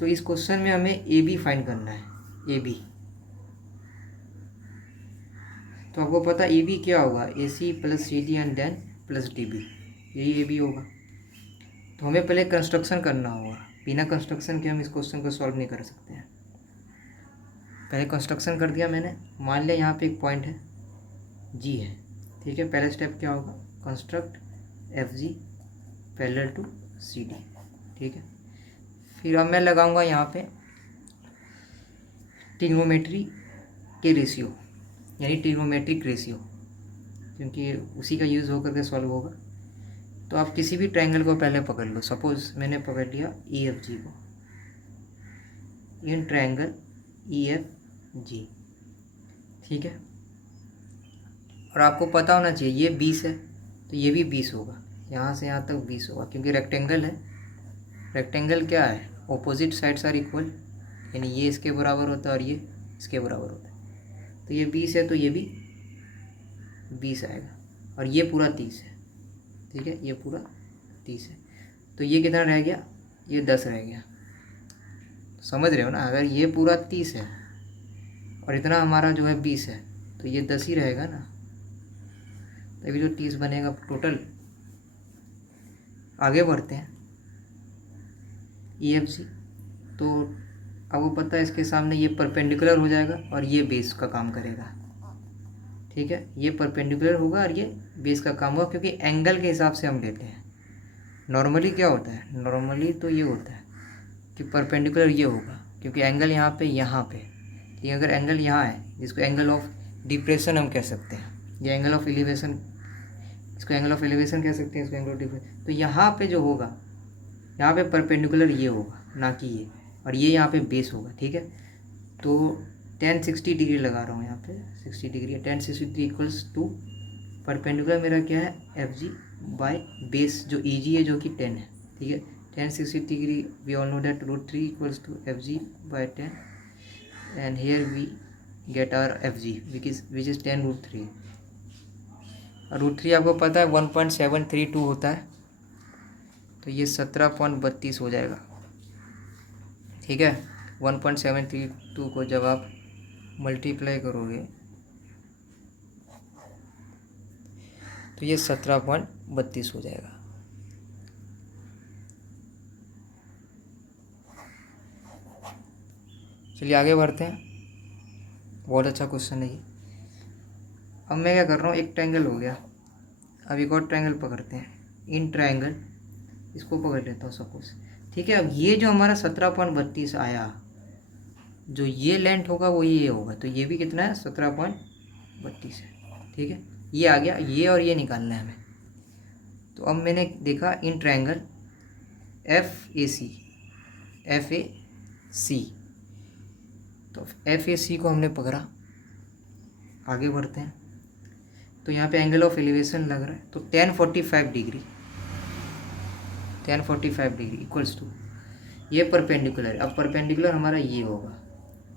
तो इस क्वेश्चन में हमें ए बी फाइंड करना है, ए बी। तो आपको पता ए बी क्या होगा, A C plus C D and then plus D B, यही ए बी होगा। तो हमें पहले कंस्ट्रक्शन करना होगा, बिना कंस्ट्रक्शन के हम इस क्वेश्चन को सॉल्व नहीं कर सकते हैं। पहले कंस्ट्रक्शन कर दिया मैंने। मान लिया यहाँ पे एक पॉइंट है जी है, ठीक है। पहला स्टेप क्या होगा, construct F G parallel to C D, ठीक है। फिर अब मैं लगाऊंगा यहाँ पे ट्रिग्नोमेट्री के रेशियो, यानी ट्रिग्नोमेट्रिक रेशियो, क्योंकि उसी का यूज़ होकर के सॉल्व होगा। तो आप किसी भी ट्रायंगल को पहले पकड़ लो। सपोज मैंने पकड़ लिया ई एफ जी को, इन ट्रायंगल ई एफ जी, ठीक है। और आपको पता होना चाहिए ये 20 है तो ये भी 20 होगा, यहाँ से यहाँ तक 20 होगा, क्योंकि रेक्टेंगल है। रेक्टेंगल क्या है, ऑपोजिट साइड्स आर इक्वल, यानी ये इसके बराबर होता है और ये इसके बराबर होता है। तो ये 20 है तो ये भी 20 आएगा, और ये पूरा 30 है, ठीक है। ये पूरा 30 है, तो ये कितना रह गया, ये 10 रह गया। समझ रहे हो ना, अगर ये पूरा 30 है और इतना हमारा जो है 20 है, तो ये 10 ही रहेगा ना, तभी जो 30 बनेगा टोटल। आगे बढ़ते हैं, ई एफ जी। तो आपको पता है इसके सामने ये परपेंडिकुलर हो जाएगा और ये बेस का काम करेगा, ठीक है। ये परपेंडिकुलर होगा और ये बेस का काम होगा, क्योंकि एंगल के हिसाब से हम लेते हैं। नॉर्मली क्या होता है, नॉर्मली तो ये होता है कि परपेंडिकुलर ये होगा, क्योंकि एंगल यहाँ पे ठीक है। अगर एंगल यहाँ है, जिसको एंगल ऑफ डिप्रेशन हम कह सकते हैं, ये एंगल ऑफ एलिवेशन, इसको एंगल ऑफ एलिवेशन कह सकते हैं, इसको एंगल ऑफ डिप्रेशन। तो यहाँ पे जो होगा, यहाँ पे परपेंडिकुलर ये होगा, ना कि ये, और ये यहाँ पे बेस होगा, ठीक है। तो tan 60 डिग्री लगा रहा हूँ यहाँ पे, 60 degree, tan 60 degree equals to perpendicular मेरा क्या है, एफ जी बाई बेस जो ई जी है, जो कि 10 है, ठीक है। tan 60 degree we all know that √3 equals to fg by 10, and here we get our fg which is 10√3। √3 आपको पता है 1.732 होता है, तो ये 17.32 हो जाएगा, ठीक है। 1.732 को जब आप मल्टीप्लाई करोगे तो ये 17.32 हो जाएगा। चलिए आगे बढ़ते हैं, बहुत अच्छा क्वेश्चन है ये। अब मैं क्या कर रहा हूँ, एक ट्रायंगल हो गया, अब एक और ट्रायंगल पकड़ते हैं, इन ट्रायंगल, इसको पकड़ लेता हूँ सपोज, ठीक है। अब ये जो हमारा 17.32 आया, जो ये लेंथ होगा वो ये होगा, तो ये भी कितना है, 17.32 है, ठीक है। ये आ गया, ये और ये निकालना है हमें। तो अब मैंने देखा इन ट्रायंगल एफ ए सी, तो एफ ए सी को हमने पकड़ा। आगे बढ़ते हैं, तो यहाँ पे एंगल ऑफ एलिवेशन लग रहा है, तो tan 45 डिग्री इक्वल्स टू, ये परपेंडिकुलर है। अब परपेंडिकुलर हमारा ये होगा,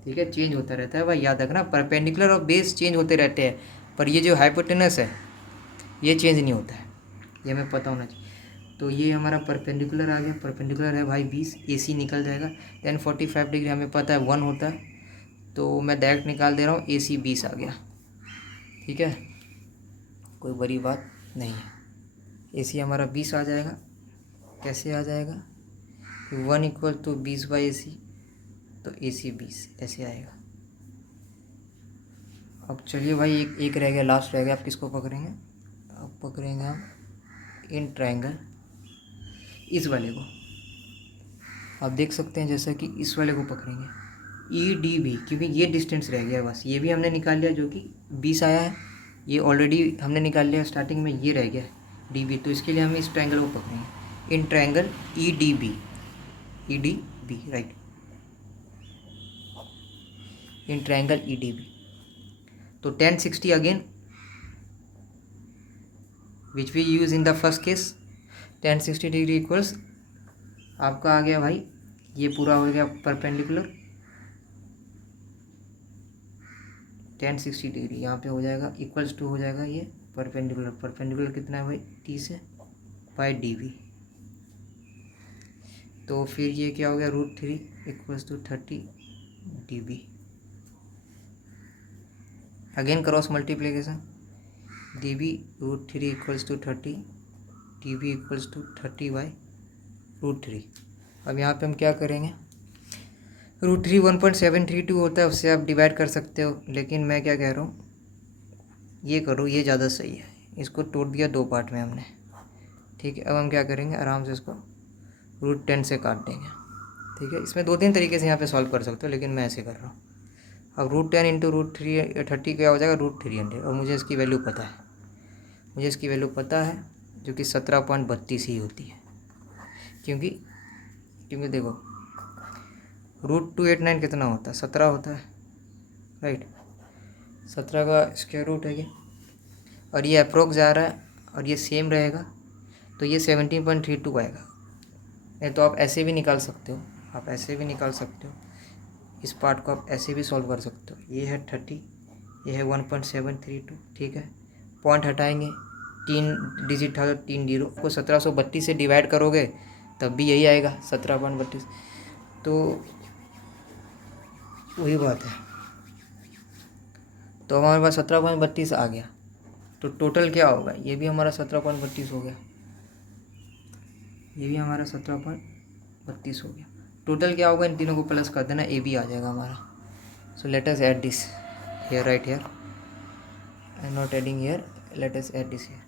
ठीक है। चेंज होता रहता है भाई, याद रखना, परपेंडिकुलर और बेस चेंज होते रहते हैं, पर ये जो हाइपोटेनस है ये चेंज नहीं होता है, ये हमें पता होना चाहिए। तो ये हमारा परपेंडिकुलर आ गया, परपेंडिकुलर है भाई 20, ए सी निकल जाएगा। tan 45 डिग्री हमें पता है 1 होता है, तो मैं डायरेक्ट निकाल दे रहा हूँ, ए सी 20 आ गया, ठीक है। कोई बड़ी बात नहीं है, ए सी हमारा 20 आ जाएगा। कैसे आ जाएगा, 1 इक्वल टू 20 बाई ए सी, तो ए सी 20 ऐसे आएगा। अब चलिए भाई, एक रह गया, लास्ट रह गया, आप किसको पकड़ेंगे, अब पकड़ेंगे हम इन ट्रायंगल इस वाले को। आप देख सकते हैं जैसा कि इस वाले को पकड़ेंगे, ई डी बी, क्योंकि ये डिस्टेंस रह गया बस, ये भी हमने निकाल लिया जो कि 20 आया है, ये ऑलरेडी हमने निकाल लिया स्टार्टिंग में, ये रह गया डी बी। तो इसके लिए हम इस ट्रायंगल को पकड़ेंगे, in triangle E D B, right, in triangle E D B. तो tan 60 again which we use in the first case, tan 60 degree equals आपका आ गया भाई, ये पूरा हो गया परपेंडिकुलर, tan 60 डिग्री यहाँ पे हो जाएगा, इक्वल्स टू हो जाएगा ये परपेंडिकुलर कितना है भाई 30 है, बाई डी वी। तो फिर ये क्या हो गया, √3 equals to 30 dB। Again cross multiplication, dB √3 equals to 30 dB equals to 30/√3। अब यहाँ पे हम क्या करेंगे, √3 1.732 होता है, उससे आप डिवाइड कर सकते हो, लेकिन मैं क्या कह रहा हूँ, ये करो, ये ज़्यादा सही है। इसको तोड़ दिया 2 पार्ट में हमने, ठीक है। अब हम क्या करेंगे, आराम से इसको √10 से काट देंगे, ठीक है। इसमें 2-3 तरीके से यहाँ पे सॉल्व कर सकते हो, लेकिन मैं ऐसे कर रहा हूँ। अब √10 इंटू √30 क्या हो जाएगा, √300। और मुझे इसकी वैल्यू पता है, जो कि 17.32 ही होती है, क्योंकि देखो √289 कितना होता है, 17 होता है, राइट। 17 का स्क्वायर रूट है ये, और ये अप्रोक्स जा रहा है और ये सेम रहेगा, तो ये 17.32 आएगा। नहीं तो आप ऐसे भी निकाल सकते हो, इस पार्ट को आप ऐसे भी सॉल्व कर सकते हो। ये है 30, ये है 1.732, ठीक है। पॉइंट हटाएंगे, 3 डिजिट था तो 3 जीरो को 1732 से डिवाइड करोगे तब भी यही आएगा 17.32, तो वही बात है। तो हमारे पास 17.32 आ गया, तो टोटल क्या होगा, ये भी हमारा 17.32 हो गया, ये भी हमारा 17.32 हो गया। टोटल क्या होगा, इन तीनों को प्लस कर देना, ए बी आ जाएगा हमारा। So let us add this here, right here, I am not adding here, let us add this here.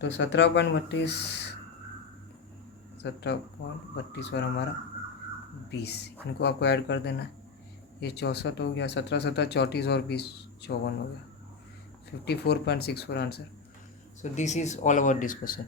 तो 17.32 और हमारा 20, इनको आपको ऐड कर देना है। ये 64 हो गया, 17 17 34 और 20 54 हो गया, 54.64 answer. So this is all about discussion.